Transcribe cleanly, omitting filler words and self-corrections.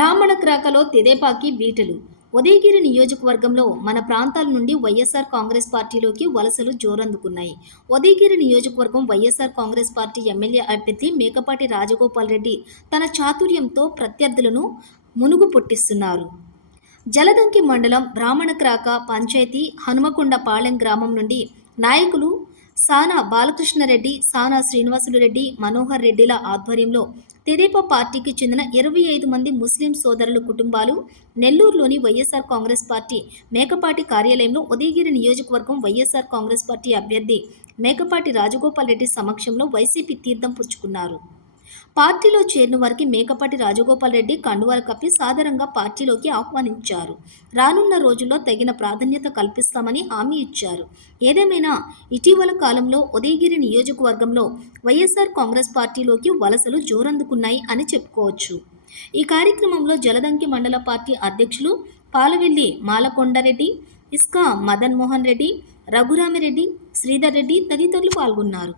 బ్రాహ్మణ క్రాకలో తెదేపాకి బీటలు. ఉదయగిరి నియోజకవర్గంలో మన ప్రాంతాల నుండి వైఎస్ఆర్ కాంగ్రెస్ పార్టీలోకి వలసలు జోరందుకున్నాయి. ఉదయగిరి నియోజకవర్గం వైఎస్ఆర్ కాంగ్రెస్ పార్టీ ఎమ్మెల్యే అభ్యర్థి మేకపాటి రాజగోపాల్ రెడ్డి తన చాతుర్యంతో ప్రత్యర్థులను మునుగు పుట్టిస్తున్నారు. జలదంకి మండలం బ్రాహ్మణక్రాక పంచాయతీ హనుమకొండపాలెం గ్రామం నుండి నాయకులు సానా బాలకృష్ణారెడ్డి, సానా శ్రీనివాసులురెడ్డి, మనోహర్ రెడ్డిల ఆధ్వర్యంలో తెదేపా పార్టీకి చెందిన 25 మంది ముస్లిం సోదరుల కుటుంబాలు నెల్లూరులోని వైఎస్ఆర్ కాంగ్రెస్ పార్టీ మేకపాటి కార్యాలయంలో ఉదయగిరి నియోజకవర్గం వైఎస్ఆర్ కాంగ్రెస్ పార్టీ అభ్యర్థి మేకపాటి రాజగోపాల్ రెడ్డి సమక్షంలో వైసీపీ తీర్థం పుచ్చుకున్నారు. పార్టీలో చేరిన వారికి మేకపాటి రాజగోపాల్ రెడ్డి కండువాలు కప్పి సాదరంగా పార్టీలోకి ఆహ్వానించారు. రానున్న రోజుల్లో తగిన ప్రాధాన్యత కల్పిస్తామని హామీ ఇచ్చారు. ఏదేమైనా ఇటీవల కాలంలో ఉదయగిరి నియోజకవర్గంలో వైఎస్ఆర్ కాంగ్రెస్ పార్టీలోకి వలసలు జోరందుకున్నాయి అని చెప్పుకోవచ్చు. ఈ కార్యక్రమంలో జలదంకి మండల పార్టీ అధ్యక్షులు పాలవెల్లి మాలకొండారెడ్డి, ఇస్కా మదన్ మోహన్ రెడ్డి, రఘురామిరెడ్డి, శ్రీధర్ రెడ్డి తదితరులు పాల్గొన్నారు.